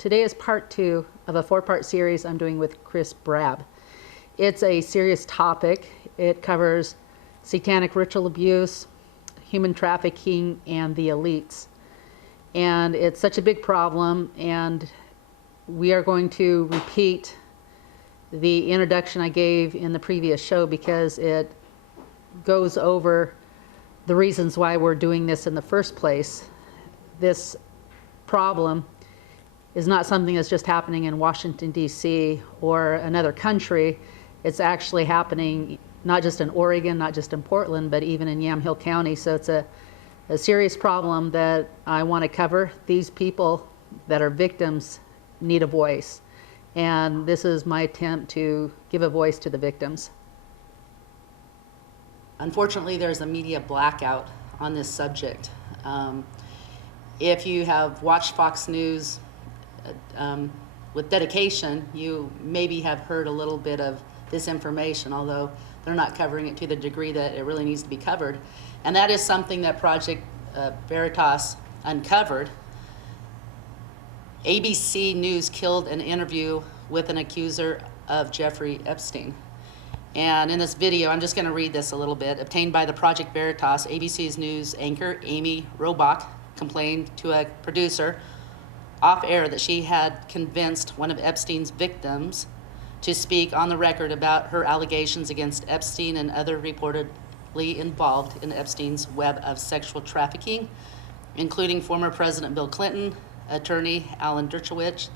Today is part 2 of a 4-part series I'm doing with Chris Brabb. It's a serious topic. It covers satanic ritual abuse, human trafficking, and the elites. And it's such a big problem, and we are going to repeat the introduction I gave in the previous show because it goes over the reasons why we're doing this in the first place. This problem is not something that's just happening in Washington, D.C. or another country. It's actually happening not just in Oregon, not just in Portland, but even in Yamhill County. So it's a serious problem that I want to cover. These people that are victims need a voice. And this is my attempt to give a voice to the victims. Unfortunately, there's a media blackout on this subject. If you have watched Fox News with dedication, you maybe have heard a little bit of this information, although they're not covering it to the degree that it really needs to be covered. And that is something that Project Veritas uncovered. ABC News killed an interview with an accuser of Jeffrey Epstein. And in this video, I'm just going to read this a little bit. Obtained by the Project Veritas, ABC's news anchor Amy Robach complained to a producer off air that she had convinced one of Epstein's victims to speak on the record about her allegations against Epstein and other reportedly involved in Epstein's web of sexual trafficking, including former President Bill Clinton, attorney Alan Dershowitz,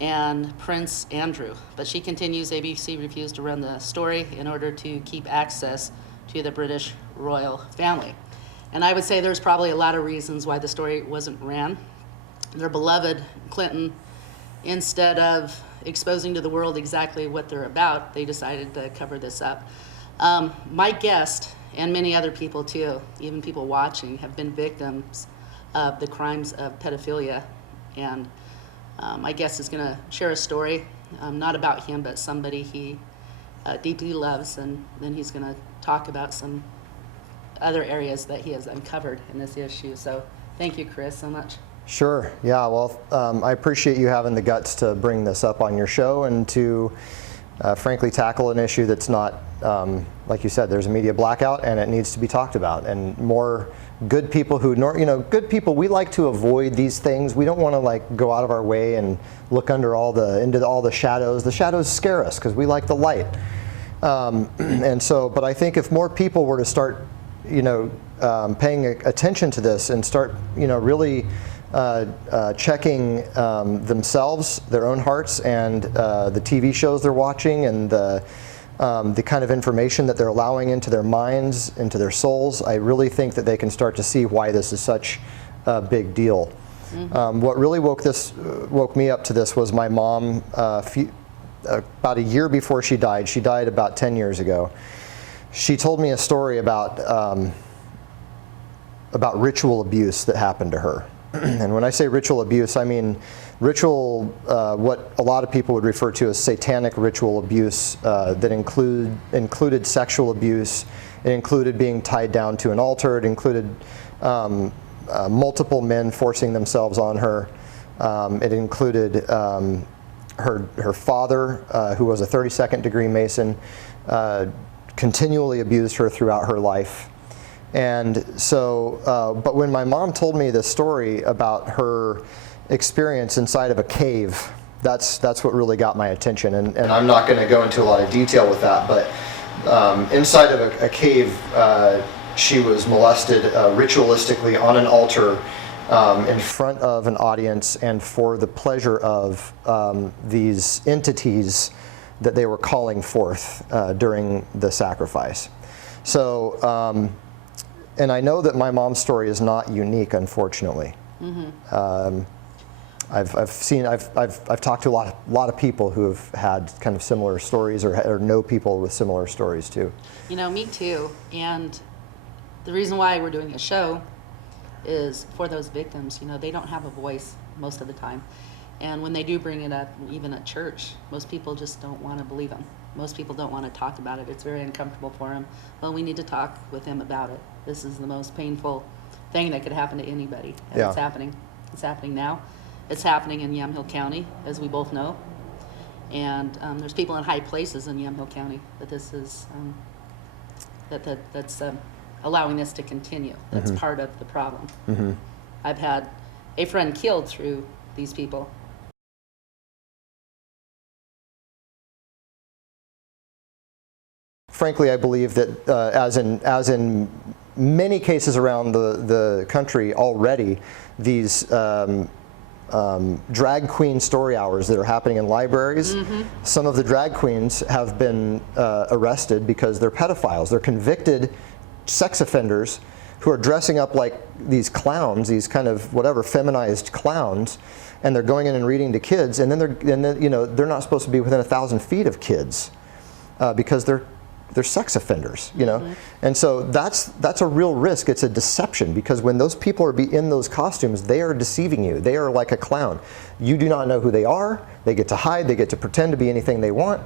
and Prince Andrew. But she continues, ABC refused to run the story in order to keep access to the British royal family. And I would say there's probably a lot of reasons why the story wasn't ran. Their beloved Clinton, instead of exposing to the world exactly what they're about, they decided to cover this up. My guest, and many other people too, even people watching, have been victims of the crimes of pedophilia. And my guest is going to share a story, not about him, but somebody he deeply loves, and then he's going to talk about some other areas that he has uncovered in this issue. So thank you, Chris, so much. Sure. Yeah. Well, I appreciate you having the guts to bring this up on your show and to, frankly, tackle an issue that's not, like you said, there's a media blackout and it needs to be talked about. And more good people who, good people, we like to avoid these things. We don't want to like go out of our way and look under into all the shadows. The shadows scare us because we like the light. And so, but I think if more people were to start, paying attention to this and start, really checking themselves, their own hearts, and the TV shows they're watching, and the kind of information that they're allowing into their minds, into their souls, I really think that they can start to see why this is such a big deal. Mm-hmm. What really woke me up to this was my mom, about a year before she died about 10 years ago. She told me a story about ritual abuse that happened to her. And when I say ritual abuse, I mean ritual, what a lot of people would refer to as satanic ritual abuse, that included sexual abuse. It included being tied down to an altar. It included multiple men forcing themselves on her. It included her father, who was a 32nd degree Mason, continually abused her throughout her life. And so, but when my mom told me this story about her experience inside of a cave, that's what really got my attention. And I'm not going to go into a lot of detail with that, but inside of a cave, she was molested ritualistically on an altar in front of an audience and for the pleasure of these entities that they were calling forth during the sacrifice. So, and I know that my mom's story is not unique, unfortunately. Mm-hmm. I've talked to a lot of people who have had kind of similar stories or know people with similar stories too. Me too. And the reason why we're doing a show is for those victims. They don't have a voice most of the time. And when they do bring it up, even at church, most people just don't want to believe them. Most people don't want to talk about it. It's very uncomfortable for them. Well, we need to talk with them about it. This is the most painful thing that could happen to anybody. And It's happening. It's happening now. It's happening in Yamhill County, as we both know. And there's people in high places in Yamhill County that this is, that's allowing this to continue. That's part of the problem. I've had a friend killed through these people. Frankly, I believe that as in many cases around the country already, these drag queen story hours that are happening in libraries, some of the drag queens have been arrested because they're pedophiles. They're convicted sex offenders who are dressing up like these clowns, these kind of whatever feminized clowns, and they're going in and reading to kids, and then they're not supposed to be within 1,000 feet of kids because they're sex offenders, you know, and so that's a real risk. It's a deception, because when those people are in those costumes, they are deceiving you. They are like a clown. You do not know who they are. They get to hide. They get to pretend to be anything they want,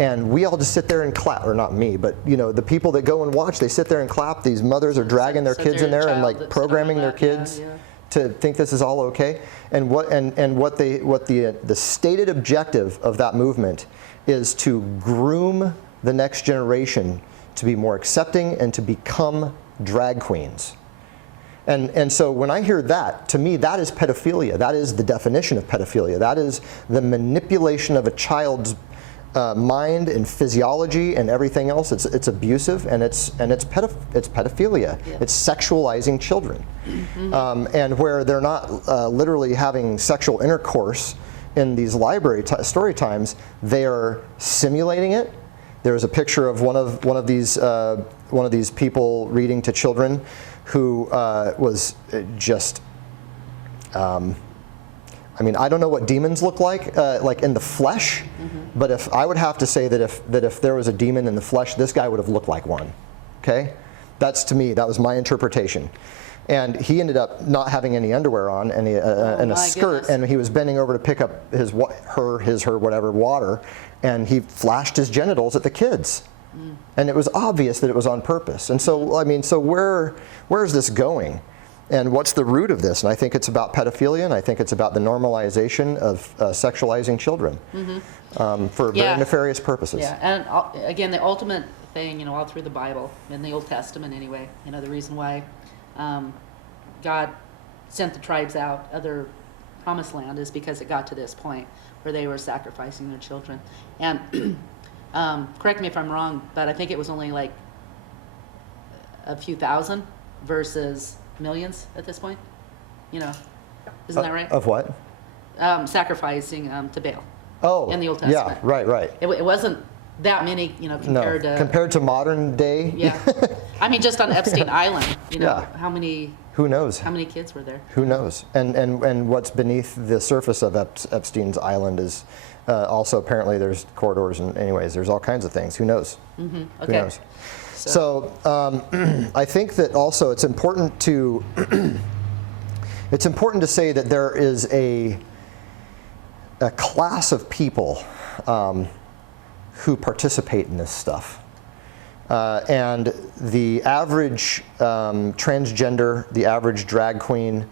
and we all just sit there and clap. Or not me, but you know, the people that go and watch, they sit there and clap. These mothers are dragging their kids in there and like programming their kids to think this is all okay. And what the stated objective of that movement is to groom the next generation to be more accepting and to become drag queens. And so when I hear that, to me, that is pedophilia. That is the definition of pedophilia. That is the manipulation of a child's mind and physiology and everything else. It's abusive, and it's pedophilia. Yeah. It's sexualizing children. And where they're not literally having sexual intercourse in these library story times, they are simulating it. There's a picture of one of these people reading to children, who was just. I mean, I don't know what demons look like in the flesh, but if I would have to say that if there was a demon in the flesh, this guy would have looked like one. Okay, that's, to me, that was my interpretation. And he ended up not having any underwear on and a skirt, goodness. And he was bending over to pick up his whatever water, and he flashed his genitals at the kids. And it was obvious that it was on purpose. And so, I mean, so where is this going? And what's the root of this? And I think it's about pedophilia, and I think it's about the normalization of sexualizing children for very nefarious purposes. Yeah, and again, the ultimate thing, you know, all through the Bible, in the Old Testament anyway, you know, the reason why God sent the tribes out of their promised land is because it got to this point where they were sacrificing their children. And correct me if I'm wrong, but I think it was only like a few thousand versus millions at this point. You know, isn't that right? Of what? Sacrificing to Baal. Oh, in the Old Testament. Yeah, right. It wasn't that many, you know, compared to modern day. Yeah, I mean, just on Epstein Island, you know, how many? Who knows? How many kids were there? Who knows? And what's beneath the surface of Epstein's Island is also, apparently there's corridors, and anyways, there's all kinds of things. Who knows? Okay. Who knows? So I think that also it's important to say that there is a class of people who participate in this stuff. And the average transgender, the average drag queen,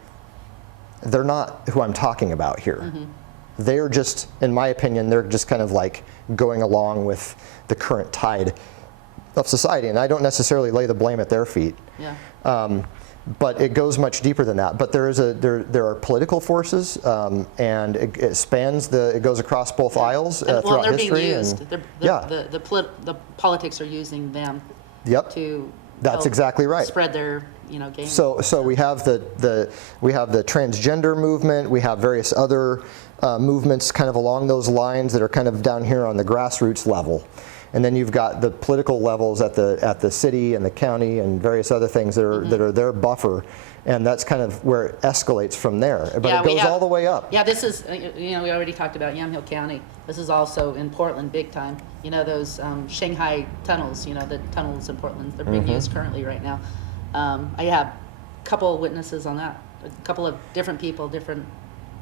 they're not who I'm talking about here. They're just, in my opinion, they're just kind of like going along with the current tide of society. And I don't necessarily lay the blame at their feet. Yeah. But it goes much deeper than that. But there are political forces, and it spans it goes across both aisles throughout they're history. Being used. The politics are using them. Yep. To that's exactly right. Spread their game. So we have the transgender movement. We have various other movements kind of along those lines that are kind of down here on the grassroots level. And then you've got the political levels at the city and the county and various other things that are their buffer, and that's kind of where it escalates from there. But it goes all the way up. Yeah, this is, we already talked about Yamhill County. This is also in Portland big time. You know, those Shanghai tunnels, the tunnels in Portland, they're being used currently right now. I have a couple of witnesses on that, a couple of different people, different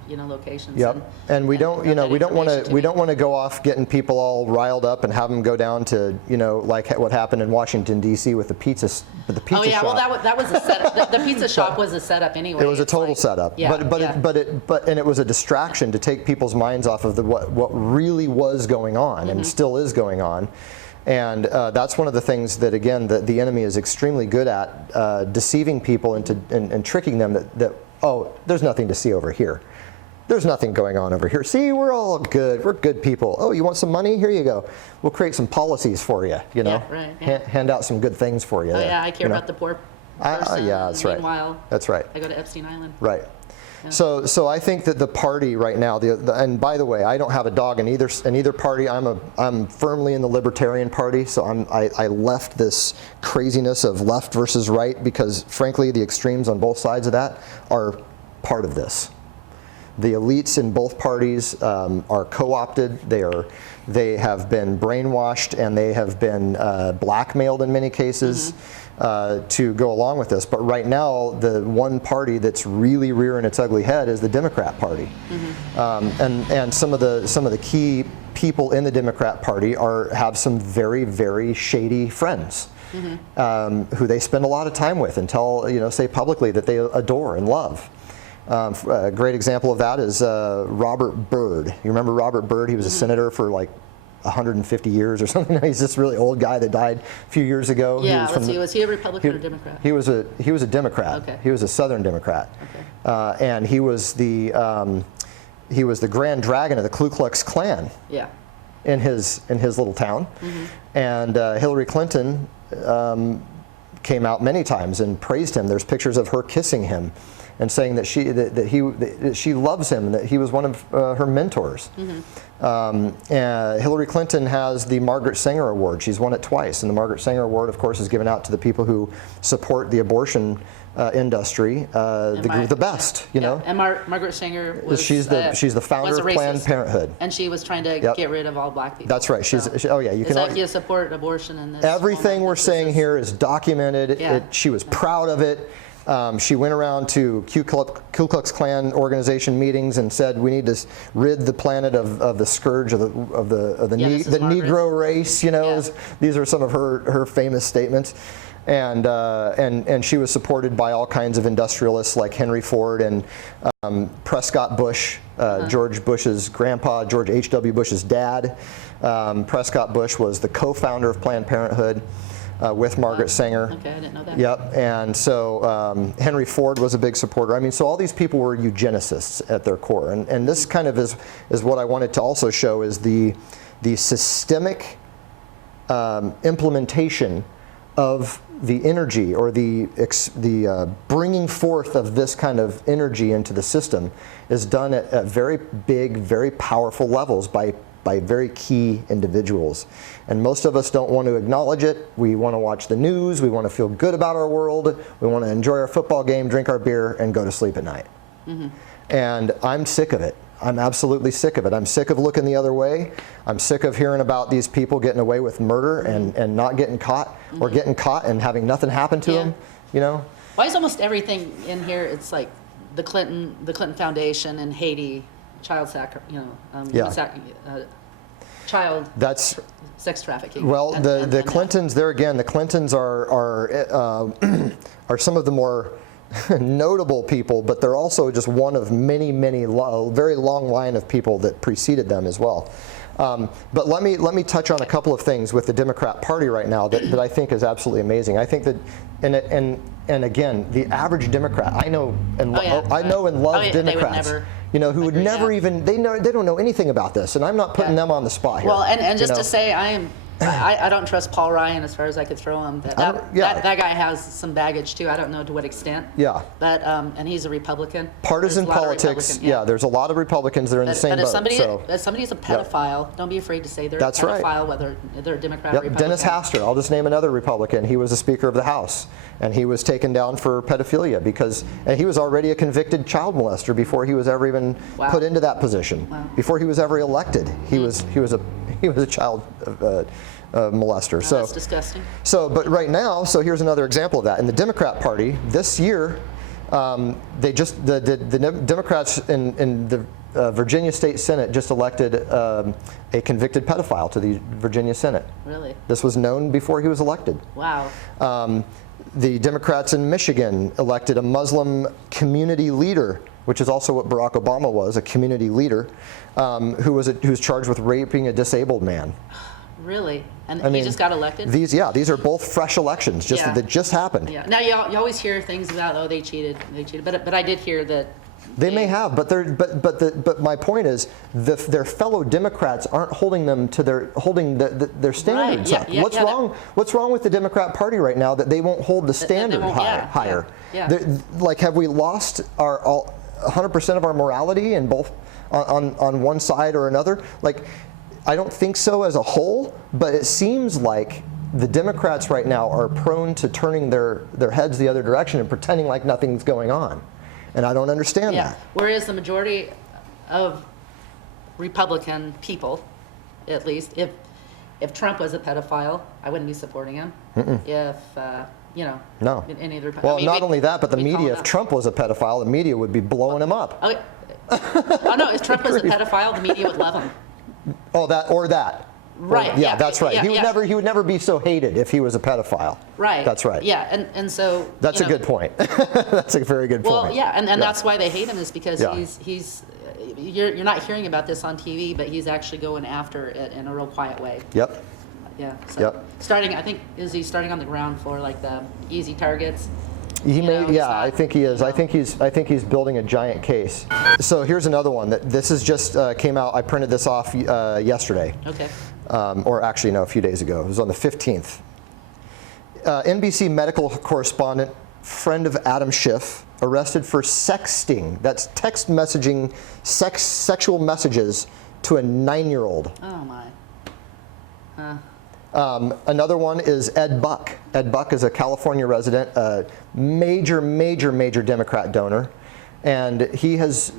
locations. Yep. And we don't, we don't want to go off getting people all riled up and have them go down to, like what happened in Washington D.C. with the pizza shop. Oh yeah, well that was a setup. The pizza shop was a setup anyway. It was a total setup. Yeah, but it was a distraction to take people's minds off of what really was going on and still is going on. And that's one of the things that, again, the enemy is extremely good at, deceiving people into and tricking them that, oh, there's nothing to see over here. There's nothing going on over here. See, we're all good. We're good people. Oh, you want some money? Here you go. We'll create some policies for you, Yeah, right. Yeah. Hand out some good things for you. Oh, yeah, I care about the poor person. Yeah, that's right. Meanwhile, that's right. I go to Epstein Island. Right. Yeah. So I think that the party right now, and by the way, I don't have a dog in either party. I'm firmly in the Libertarian Party, so I left this craziness of left versus right because, frankly, the extremes on both sides of that are part of this. The elites in both parties are co-opted. They have been brainwashed and they have been blackmailed in many cases to go along with this. But right now, the one party that's really rearing its ugly head is the Democrat Party, and some of the key people in the Democrat Party have some very, very shady friends. Who they spend a lot of time with and say publicly that they adore and love. A great example of that is Robert Byrd. You remember Robert Byrd? He was a senator for like 150 years or something. He's this really old guy that died a few years ago. Yeah, was he a Republican or Democrat? He was a Democrat. Okay. He was a Southern Democrat. Okay. And he was the Grand Dragon of the Ku Klux Klan. Yeah. In his little town, and Hillary Clinton came out many times and praised him. There's pictures of her kissing him and saying that she loves him and that he was one of her mentors. Hillary Clinton has the Margaret Sanger Award. She's won it twice, and the Margaret Sanger Award, of course, is given out to the people who support the abortion industry the best, know. And Margaret Sanger was she's the founder of Planned Parenthood, and she was trying to get rid of all black people. That's right. Oh yeah, you support abortion and this. Everything we're saying here is documented. Yeah. She was proud of it. She went around to Ku Klux Klan organization meetings and said, "We need to rid the planet of the scourge of the Negro race." These are some of her famous statements. And she was supported by all kinds of industrialists like Henry Ford and Prescott Bush, George Bush's grandpa, George H.W. Bush's dad. Prescott Bush was the co-founder of Planned Parenthood with Margaret Sanger. Okay, I didn't know that. Yep, and so Henry Ford was a big supporter. I mean, so all these people were eugenicists at their core. And this kind of is what I wanted to also show is the systemic implementation of the energy or the bringing forth of this kind of energy into the system is done at very big, very powerful levels by very key individuals. And most of us don't want to acknowledge it. We want to watch the news. We want to feel good about our world. We want to enjoy our football game, drink our beer, and go to sleep at night. And I'm sick of it. I'm absolutely sick of it. I'm sick of looking the other way. I'm sick of hearing about these people getting away with murder and not getting caught, or getting caught and having nothing happen to them. Why is almost everything in here? It's like the Clinton Foundation and Haiti, child child sex trafficking. Well, the Clintons, there again, the Clintons are some of the more notable people, but they're also just one of many, very long line of people that preceded them as well. But let me touch on a couple of things with the Democrat Party right now that I think is absolutely amazing. I think that, and again, the average Democrat, I know and love Democrats. Who would never even, they don't know anything about this, and I'm not putting them on the spot here. Well, and just to say, I don't trust Paul Ryan as far as I could throw him. That guy has some baggage too. I don't know to what extent. Yeah. But and he's a Republican. Partisan politics. There's a lot of Republicans that are in the same boat. If somebody's a pedophile, don't be afraid to say they're a pedophile, whether they're a Democrat or Republican. Dennis Hastert. I'll just name another Republican. He was a Speaker of the House, and he was taken down for pedophilia and he was already a convicted child molester before he was ever even put into that position. Wow. Before he was ever elected, he was a child molester. So that's disgusting. But right now, here's another example of that. In the Democrat Party this year, They just the Democrats in the Virginia State Senate just elected a convicted pedophile to the Virginia Senate. Really? This was known before he was elected. Wow. The Democrats in Michigan elected a Muslim community leader, which is also what Barack Obama was, a community leader, who was charged with raping a disabled man. Really? And I he mean, just got elected? These are both fresh elections, that just happened. Yeah. Now you always hear things about, oh, they cheated, but I did hear that. They may have, but my point is, their fellow Democrats aren't holding them to their standards up. What's wrong with the Democrat Party right now that they won't hold the standard higher? Like, have we lost our 100% of our morality in both on one side or another? Like, I don't think so as a whole, but it seems like the Democrats right now are prone to turning their heads the other direction and pretending like nothing's going on. And I don't understand that. Whereas the majority of Republican people, at least, if Trump was a pedophile, I wouldn't be supporting him. If no. Any other. Well, not only that, but the media. If Trump was a pedophile, the media would be blowing him up. Okay. Oh no! If Trump was a pedophile, the media would love him. Oh, that. Right. Yeah, that's right. He would never be so hated if he was a pedophile. Right. That's right. Yeah, and so. That's a good point. That's a very good point. Well, yeah, and that's why they hate him, is because he's you're not hearing about this on TV, but he's actually going after it in a real quiet way. Yep. Yeah. So starting, I think, is he starting on the ground floor, like the easy targets? He may, I think he is. I think he's building a giant case. So here's another one that this is just came out. I printed this off yesterday. Okay. Or actually, no, a few days ago. It was on the 15th. NBC medical correspondent, friend of Adam Schiff, arrested for sexting. That's text messaging, sexual messages to a 9-year-old. Oh my. Another one is Ed Buck. Ed Buck is a California resident, a major Democrat donor, and he has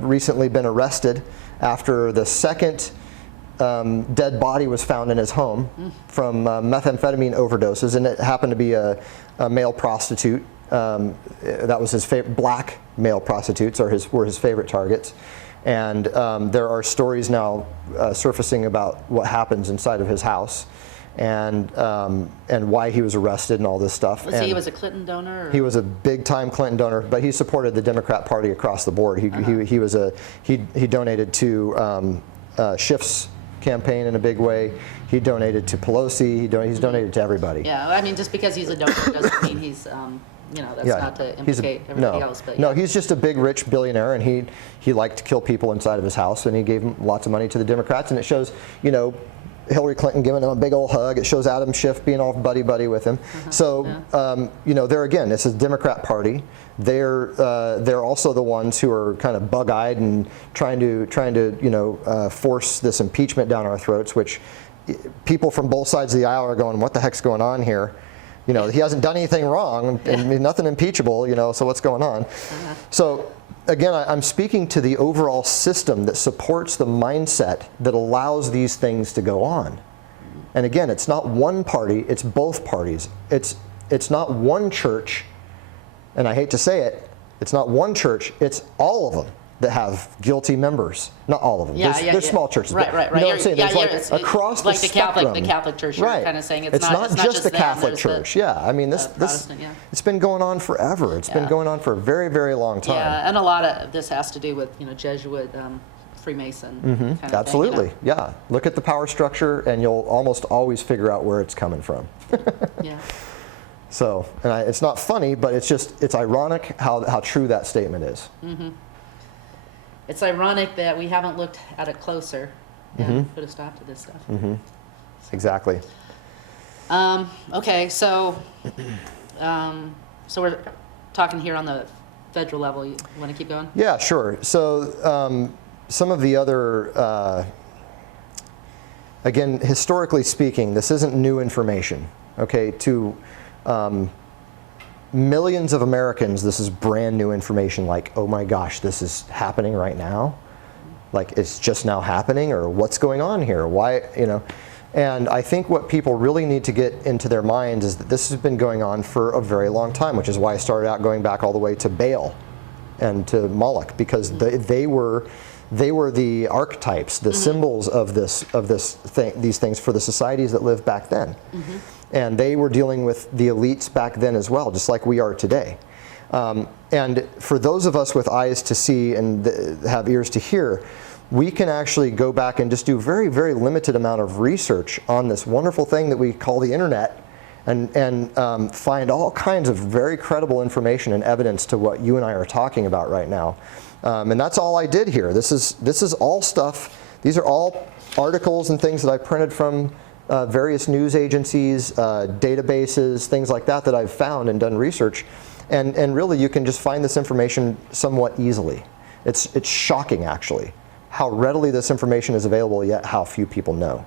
recently been arrested after the second dead body was found in his home from methamphetamine overdoses, and it happened to be a male prostitute. That was his favorite. Black male prostitutes were his favorite targets. And there are stories now surfacing about what happens inside of his house, and why he was arrested and all this stuff. He was a Clinton donor? Or? He was a big-time Clinton donor, but he supported the Democrat Party across the board. He donated to Schiff's campaign in a big way. He donated to Pelosi. He's donated to everybody. Yeah, I mean, just because he's a donor doesn't mean he's. That's not to implicate everybody else. But no, he's just a big, rich billionaire, and he liked to kill people inside of his house, and he gave lots of money to the Democrats, and it shows, Hillary Clinton giving him a big old hug. It shows Adam Schiff being all buddy-buddy with him. There again, this is the Democrat Party. They're also the ones who are kind of bug-eyed and trying to force this impeachment down our throats, which people from both sides of the aisle are going, what the heck's going on here? He hasn't done anything wrong, and nothing impeachable, so what's going on? So, again, I'm speaking to the overall system that supports the mindset that allows these things to go on. And again, it's not one party, it's both parties. It's not one church, and I hate to say it, it's not one church, it's all of them that have guilty members. Not all of them. There's small churches. Right. You know what I'm saying? There's across the spectrum. The Catholic Church. You're kind of saying it's not just the Catholic Church. I mean, this it's been going on forever. It's been going on for a very, very long time. Yeah, and a lot of this has to do with Jesuit, Freemason. Kind of Absolutely. thing, Yeah. Look at the power structure, and you'll almost always figure out where it's coming from. Yeah. So, and it's not funny, but it's ironic how true that statement is. Mm-hmm. It's ironic that we haven't looked at it closer and put a stop to this stuff. Mm-hmm. Exactly. Okay, so we're talking here on the federal level. You want to keep going? Yeah, sure. So some of the other, again, historically speaking, this isn't new information. Okay, to millions of Americans, this is brand new information, like, oh my gosh, this is happening right now? Like, it's just now happening, or what's going on here? Why, And I think what people really need to get into their minds is that this has been going on for a very long time, which is why I started out going back all the way to Baal and to Moloch, because they were the archetypes, the symbols of these things for the societies that lived back then. And they were dealing with the elites back then as well, just like we are today. And for those of us with eyes to see and have ears to hear, we can actually go back and just do very, very limited amount of research on this wonderful thing that we call the internet, and find all kinds of very credible information and evidence to what you and I are talking about right now. And that's all I did here. This is all stuff. These are all articles and things that I printed from various news agencies, databases, things like that I've found and done research. And really, you can just find this information somewhat easily. It's shocking, actually, how readily this information is available, yet how few people know.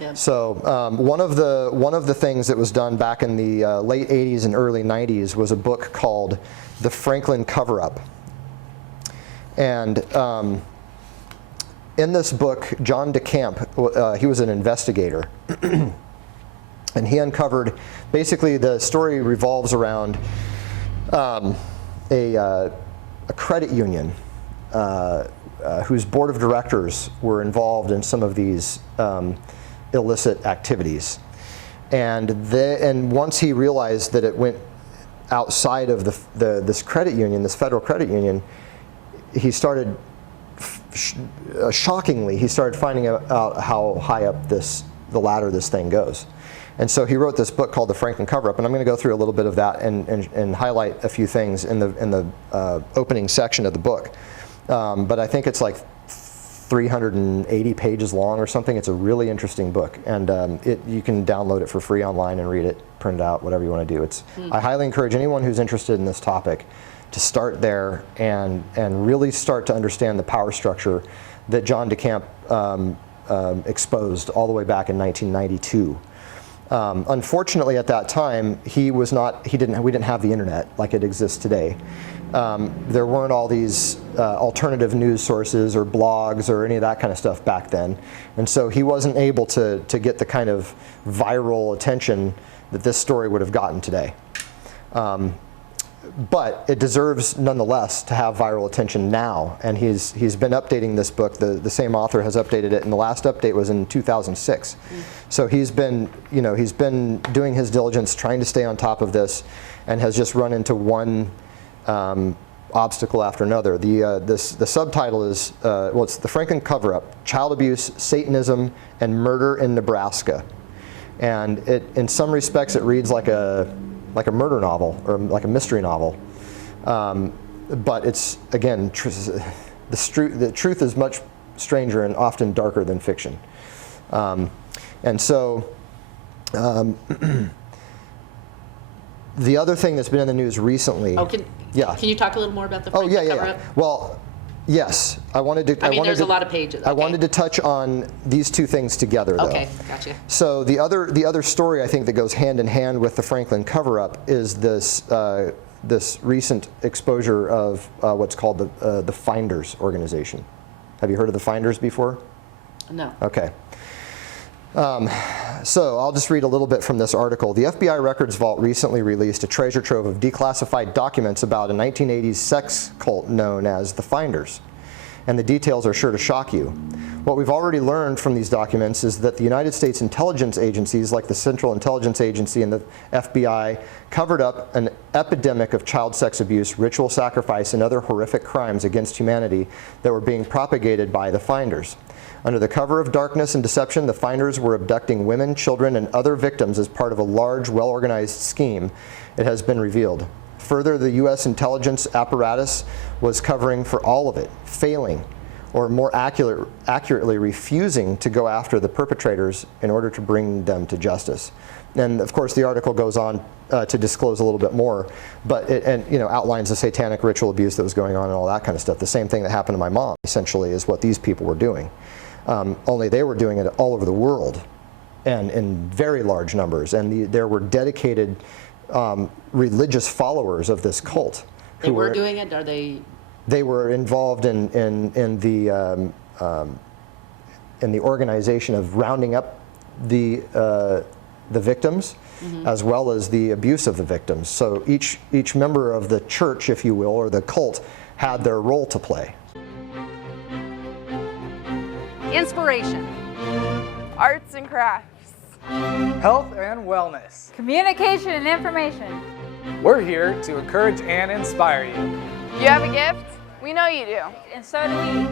Yep. So one of the things that was done back in the late 80s and early 90s was a book called The Franklin Cover-Up. And in this book, John DeCamp, he was an investigator. And he uncovered, basically the story revolves around a credit union whose board of directors were involved in some of these illicit activities. And once he realized that it went outside of this credit union, this federal credit union, he started, shockingly, he started finding out how high up the ladder this thing goes. And so he wrote this book called The Franklin Cover-Up, and I'm going to go through a little bit of that and highlight a few things in the opening section of the book. But I think it's like 380 pages long or something. It's a really interesting book, and you can download it for free online and read it, print it out, whatever you want to do. I highly encourage anyone who's interested in this topic to start there and really start to understand the power structure that John DeCamp exposed all the way back in 1992. Unfortunately, at that time, we didn't have the internet like it exists today. There weren't all these alternative news sources or blogs or any of that kind of stuff back then, and so he wasn't able to get the kind of viral attention that this story would have gotten today. But it deserves, nonetheless, to have viral attention now, and he's been updating this book. The same author has updated it, and the last update was in 2006. So he's been doing his diligence, trying to stay on top of this, and has just run into one obstacle after another. The subtitle is it's The Franklin Cover-Up: Child Abuse, Satanism, and Murder in Nebraska. And in some respects, it reads like a murder novel or like a mystery novel, but it's, again, the truth is much stranger and often darker than fiction. And so the other thing that's been in the news recently. Can you talk a little more about the Franklin Cover-Up? Well, yes, I wanted to. There's a lot of pages. Okay. I wanted to touch on these two things together, though. Okay, gotcha. So the other story I think that goes hand in hand with the Franklin Cover-Up is this recent exposure of what's called the Finders organization. Have you heard of the Finders before? No. Okay. So I'll just read a little bit from this article. The FBI Records Vault recently released a treasure trove of declassified documents about a 1980s sex cult known as the Finders. And the details are sure to shock you. What we've already learned from these documents is that the United States intelligence agencies like the Central Intelligence Agency and the FBI covered up an epidemic of child sex abuse, ritual sacrifice, and other horrific crimes against humanity that were being propagated by the Finders. Under the cover of darkness and deception, the Finders were abducting women, children, and other victims as part of a large, well-organized scheme, it has been revealed. Further, the U.S. intelligence apparatus was covering for all of it, failing, or more accurately refusing to go after the perpetrators in order to bring them to justice. And of course, the article goes on to disclose a little bit more, but it outlines the satanic ritual abuse that was going on and all that kind of stuff. The same thing that happened to my mom, essentially, is what these people were doing. Only they were doing it all over the world and in very large numbers. And there were dedicated religious followers of this cult. They were doing it? Are they? They were involved in the the organization of rounding up the victims, as well as the abuse of the victims. So each member of the church, if you will, or the cult, had their role to play. Inspiration. Arts and crafts. Health and wellness. Communication and information. We're here to encourage and inspire you. You have a gift? We know you do. And so do we.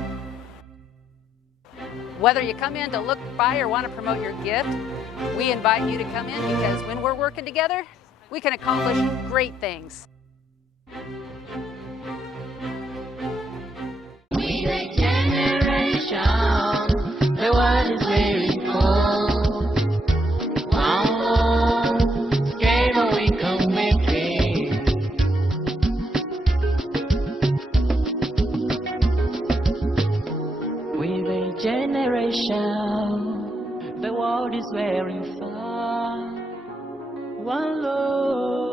Whether you come in to look by or want to promote your gift, we invite you to come in because when we're working together, we can accomplish great things. We the generation, the world is very cold. Wow, scared of we come with it. We the generation, the world is very far. One love.